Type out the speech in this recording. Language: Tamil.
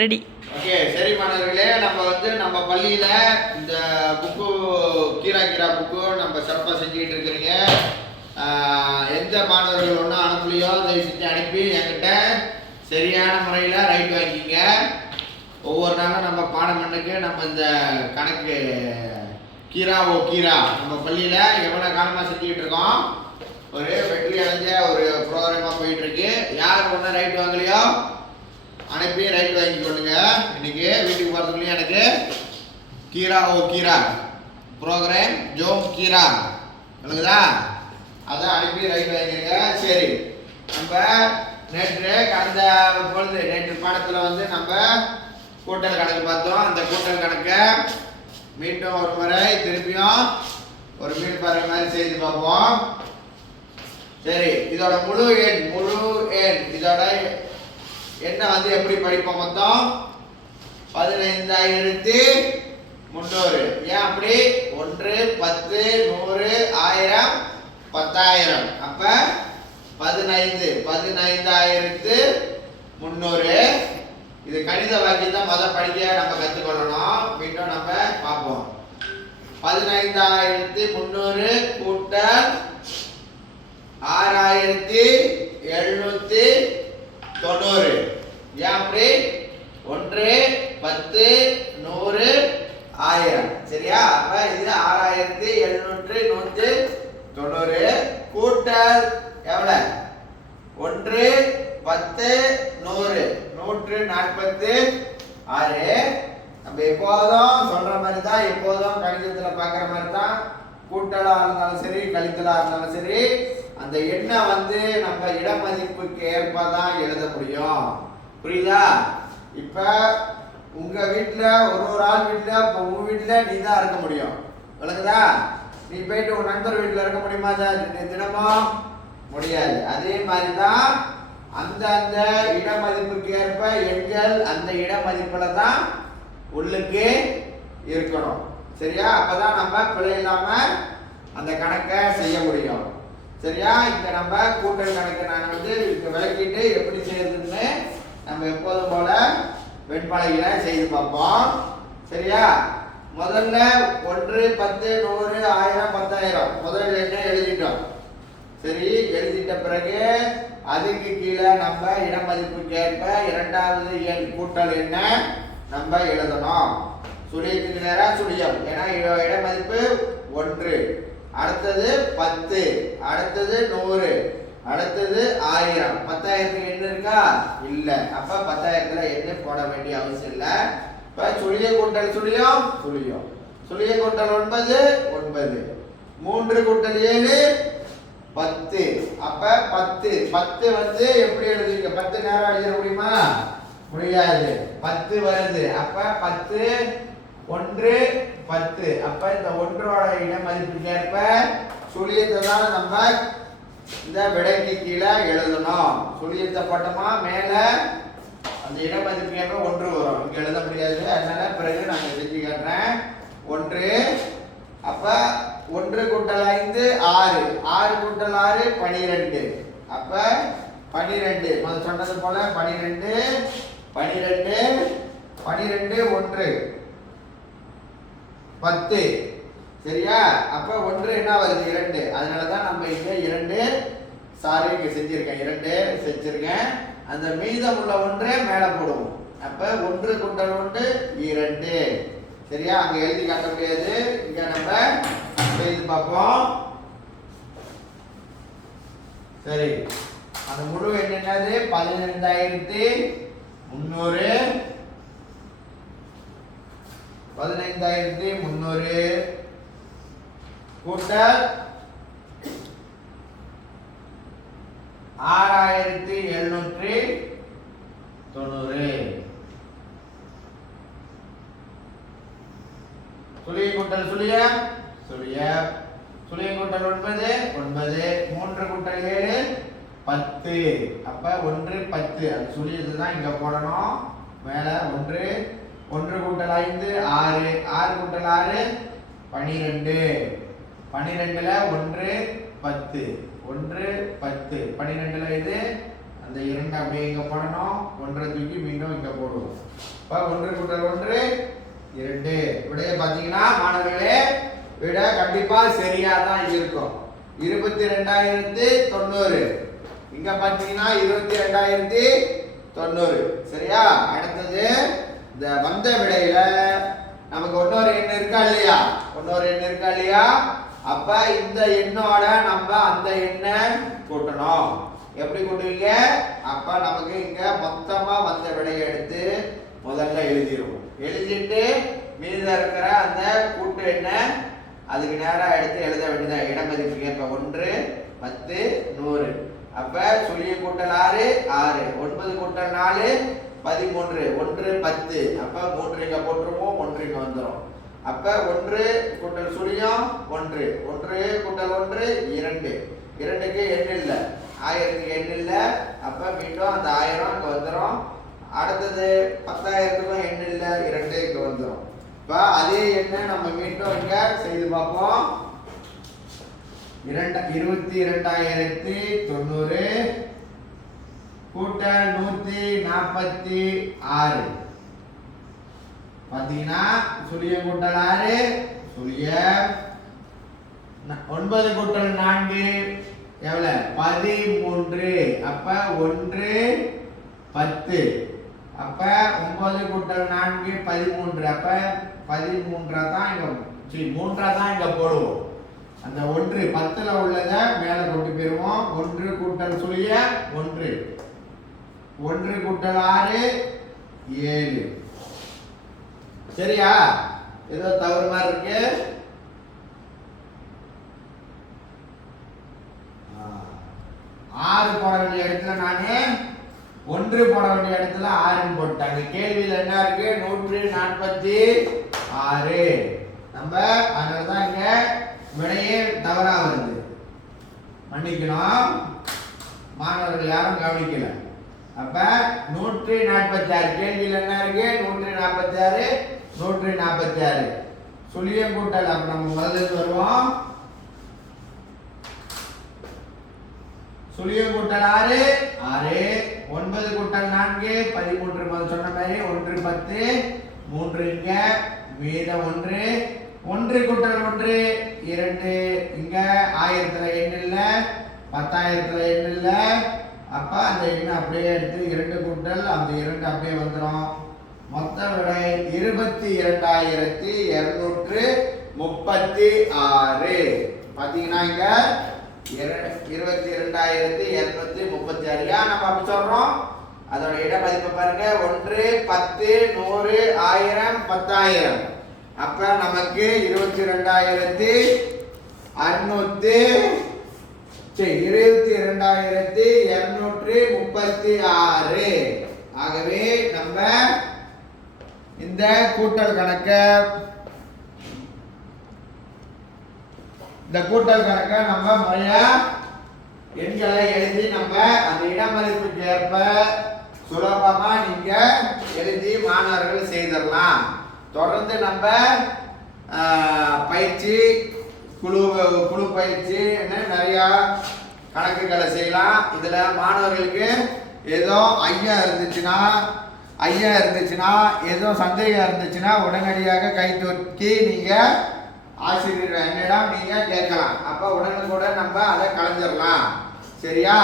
ரெடி. ஓகே, சரி மாணவர்களே, நம்ம பள்ளியில இந்த புக்கு கீரா புக்கு நம்ம சிறப்பாக செஞ்சுக்கிட்டு இருக்கிறீங்க. எந்த மாணவர்கள் ஒன்றும் அனுப்பலையோ தயவு செஞ்சு அனுப்பி என்கிட்ட சரியான முறையில் ரைட் வாங்கிக்கிங்க. ஒவ்வொரு நாளும் நம்ம பாடம் பண்ணுக்கு நம்ம இந்த கணக்கு கீரா நம்ம பள்ளியில் எவ்வளோ காலமாக செஞ்சுக்கிட்டு இருக்கோம். ஒரு வெற்றி அடைஞ்ச ஒரு ப்ரோக்ராமாக போயிட்டு இருக்கு. யார் ஒன்றும் ரைட் வாங்கலையோ அனுப்பி ரைட் வாங்கி கொள்ளுங்க. இன்னைக்கு வீட்டுக்கு போகிறதுக்குள்ளேயும் எனக்கு கீரா ப்ரோக்ராம் ஜோம் கீரா விளங்குதா, அதை அனுப்பி ரைட் வாங்கிடுங்க. சரி, நம்ம நேற்று பாடத்தில் நம்ம கூட்டல் கணக்கு பார்த்தோம். அந்த கூட்டல் கணக்கை மீண்டும் ஒரு முறை திருப்பியும் ஒரு மீன் பாருங்க மாதிரி செய்து பார்ப்போம். சரி, இதோட முழு எண் இதோட என்ன எப்படி படிப்போம்? மொத்தம் 15,300. ஏன் அப்படி? 1, 10, 100, 1000, 10,000. அப்ப 15,300. இது கணித வாக்கியம் தான் படிக்க நம்ம கத்துக்கொள்ளணும். மீண்டும் நம்ம பார்ப்போம். 15,300 கூட்டல் 6,790. ஏன் அப்படி? 1, 10, 100, 1000. சரியா? அப்ப இது 6,790 கூட்டல் எவ்வளவு? 1, 10, 100, 146. நம்ம எப்போதும் சொல்ற மாதிரி தான், எப்போதும் கணிதத்துல பாக்குற மாதிரி தான். கூட்டலா இருந்தாலும் சரி, கழித்தலா இருந்தாலும் சரி, அந்த எண்ணை நம்ம இடமதிப்புக்கு ஏற்பதான் எழுத முடியும். புரியுதா? இப்ப உங்க வீட்டுல ஒரு ஆள் வீட்டுல, இப்ப உங்க வீட்டுல நீ தான் இருக்க முடியும். விளக்குதா? நீ போயிட்டு உன் நண்பர் வீட்டுல இருக்க முடியுமா தினமும்? முடியாது. அதே மாதிரிதான் அந்த இடமதிப்புக்கு ஏற்ப எண்கள் அந்த இடமதிப்புல தான் உள்ளுக்கு இருக்கணும். சரியா? அப்பதான் நம்ம பிழை இல்லாம அந்த கணக்கை செய்ய முடியும். சரியா? இங்க நம்ம கூட்டல் கணக்கு நான் இங்க விளக்கிட்டு எப்படி செய்யறதுன்னு நம்ம எப்போதும் போல வெண்பலகையில செய்து பார்ப்போம். சரியா? முதல்ல 1, 10, 100, 1000, 10,000 முதல் எண்ணை எழுதிட்டோம். சரி, எழுதிட்ட பிறகு அதுக்கு கீழே நம்ம இடமதிப்புக்கு ஏற்ப இரண்டாவது எண் கூட்டல் எண்ணை நம்ம எழுதணும். சுழியத்துக்கு நேரம் சுழியம். ஏன்னா இடமதிப்பு 1, அடுத்தது 10, அடுத்தது 100, அடுத்தது 1000. 10,000 எண்ணு இருக்கா? இல்ல. அப்ப 10,000 எண்ணு போட வேண்டிய அவசியம் இல்ல. இப்ப சுழிய கூட்டல் சுழியம், சுழிய கூட்டல் 9, 3 கூட்டல் 7, 10. அப்ப 10 எப்படி எழுதுவீங்க? 10 நேரம் எழுத முடியுமா? முடியாது. 10 வருது. அப்ப 10, 1, 10. அப்ப இந்த ஒன்றோட இடமதிப்புக்கு ஏற்ப சுழியத்தை தான் நம்ம இந்த விடைக்கு கீழே எழுதணும். சுழியத்தை போட்டோமா மேல அந்த இடமதிப்புக்கு ஏற்ப 1 வரும். இங்க எழுத முடியாது. அதனால பிறகு நான் செஞ்சு காட்டுறேன். 1. அப்ப 1 கூட்டல் 5, 6. 6 கூட்டல் 6, 12. அப்ப 12 முதல்ல சொன்னது போல 12, 1, 10. சரியா? அப்ப 1 என்ன வருது? 2. அதனாலதான் நம்ம இங்க 2 இங்க செஞ்சிருக்கேன். 2 செஞ்சிருக்கேன். அந்த மீதமுள்ள 1 மேல போடுவோம். அப்ப 1 கூட்டல் 1, 2. சரியா? அங்க எழுதி காட்ட முடியாது. இங்க நம்ம செய்து பார்ப்போம். சரி, அந்த முழு எண் என்னது? 15,300. 15,300 கூட்டல் 6,790. சுழிய கூட்டல் சுழியம், சுழிய கூட்டல் 9, 3 கூட்டல் 7, 10. அப்ப 1, 10. அந்த சுழியத்தை தான் இங்க போடணும். மேல 1 கூட்டல் 5, 6. 6 கூட்டல் 6, 12. 12ல 1, 10. 1, 10. 12ல இது அந்த 2 அப்படியே இங்க போடணும், 1 தூக்கி மீண்டும் இங்க போடுவோம். அப்ப 1 கூட்டல் 1 2. விடைய பாத்தீங்கன்னா மாணவர்களே விட கண்டிப்பா சரியா தான் இருக்கும். 22,090. இங்க பாத்தீங்கன்னா 22,090. சரியா? அடுத்தது இந்த வந்த விடையில நமக்கு இன்னொரு எண் இருக்கா இல்லையா? இன்னொரு எண் இருக்கா இல்லையா? அப்ப இந்த எண்ணோட நம்ம அந்த எண்ணை கூட்டணும். எப்படி கூட்டுவீங்க? அப்ப நமக்கு இங்க மொத்தமா வந்த விடையை எடுத்து முதல்ல எழுதிடுவோம். எழுதிட்டு மீத இருக்கிற அந்த கூட்டு எண்ணை அதுக்கு நேரா எடுத்து எழுத வேண்டியதா இடமதிப்பு ஏற்ப 1 10 100. அப்ப சுழிய கூட்டல் 6 6, 9 கூட்டல் 4 13, 1 10. அப்ப 3 இங்க போட்டுருவோம், 1 இங்க வந்துடும். அப்ப 1 கூட்டல் சுழியம் 1, 1 கூட்டல் 1 2. 2க்கு எண் இல்ல, 1000க்கு எண் இல்ல. அப்ப மீண்டும் அந்த 1000 இங்க வந்துடும். அடுத்தது 10,000க்கும் எண் இல்ல, 2 இங்க வந்துடும். இப்ப அதே எண்ணை நம்ம மீண்டும் இங்க செய்து பார்ப்போம். 22,090 கூட்டல் 146. பாத்தீங்கன்னா சுழியம் கூட்டல் 6 சுழியம் 9 கூட்டல் 4 எவ்வளவு 13. அப்ப 1 10. அப்ப 9 கூட்டல் 4 13. அப்ப 13 தான் இங்க 3 தான் இங்க போடுவோம். அந்த 1 10ல உள்ளத மேல கொண்டு போயிருவோம். 1 கூட்டல் சுழிய 1 1 கூட்டல் 6 7. சரியா? ஏதோ தவறு மாதிரி இருக்கு. 6 போட வேண்டிய இடத்துல நானே 1 போட வேண்டிய இடத்துல 6 போட்டாங்க. கேள்வியில் என்ன இருக்கு? 146. நம்ம அதனாலதான் இங்க விடையே தவறா வருது. மன்னிக்கணும், மாணவர்கள் யாரும் கவனிக்கல. அப்ப 146 கேள்வியில் என்ன இருக்கு? 146 146 சுழியம் கூட்டல். அப்ப நம்ம முதல்ல வருவோம். சுழியம் கூட்டல் 6 6, 9 கூட்டல் 4 13. முதல் சொன்ன மாதிரி 1 10 3 இங்க மீதம் 1 1 கூட்டல் 1 2. இங்க 1000ல எண் இல்ல, 10,000ல எண் இல்ல. அப்ப அந்த எண்ணை அப்படியே எடுத்து 2 கூட்டல் அந்த 2 அப்படியே வந்துடும். மொத்த விடை 22,236. பாத்தீங்கன்னா இங்க 22,236. ஏன் நம்ம அப்படி சொல்றோம்? அதோட இட மதிப்பை பாருங்க. 1 10 100 1000 10,000. அப்ப நமக்கு 22,236. ஆகவே நம்ம இந்த கூட்டல் கணக்கை நம்ம முறையா எண்களை எழுதி நம்ம அந்த இடமதிப்புக்கு ஏற்ப சுலபமா நீங்க எழுதி மாணவர்கள் செய்திடலாம். தொடர்ந்து நம்ம பயிற்சி குழு பயிற்சி நிறைய கணக்குகளை செய்யலாம். இதுல மாணவர்களுக்கு ஏதோ ஐயா இருந்துச்சுன்னா ஏதோ சந்தேகம் இருந்துச்சுன்னா உடனடியாக கை தூக்கி நீங்க ஆசிரியர் என்னிடம் நீங்க கேட்கலாம். அப்ப உடனுக்குடன் நம்ம அதை கலைஞ்சிடலாம். சரியா?